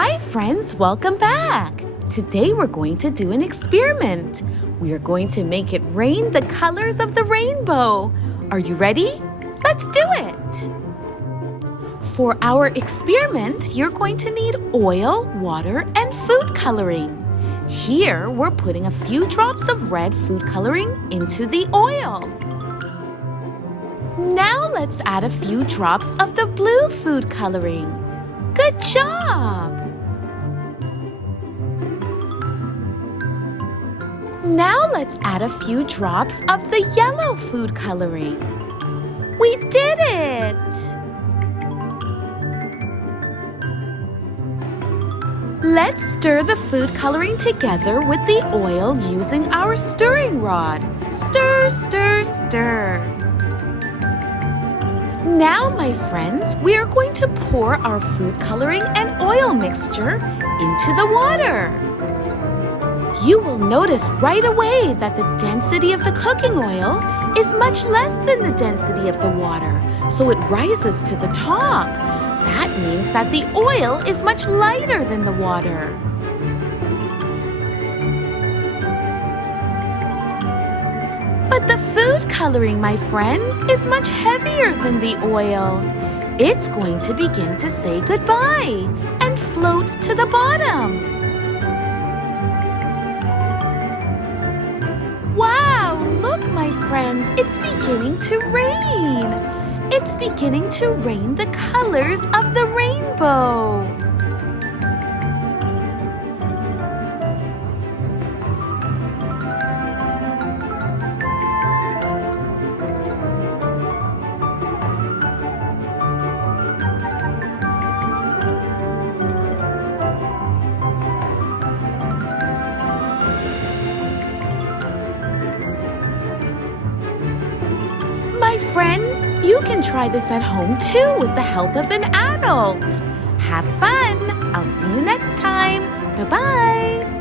Hi friends, welcome back! Today we're going to do an experiment. We are going to make it rain the colors of the rainbow. Are you ready? Let's do it! For our experiment, you're going to need oil, water, and food coloring. Here, we're putting a few drops of red food coloring into the oil. Now let's add a few drops of the blue food coloring. Good job! Now let's add a few drops of the yellow food coloring. We did it! Let's stir the food coloring together with the oil using our stirring rod. Stir, stir, stir. Now, my friends, we are going to pour our food coloring and oil mixture into the water. You will notice right away that the density of the cooking oil is much less than the density of the water, so it rises to the top. That means that the oil is much lighter than the water. But the food coloring, my friends, is much heavier than the oil. It's going to begin to say goodbye and float to the bottom. Wow, look, my friends, it's beginning to rain. It's beginning to rain the colors of the rainbow. My friends, you can try this at home too with the help of an adult. Have fun! I'll see you next time. Bye-bye!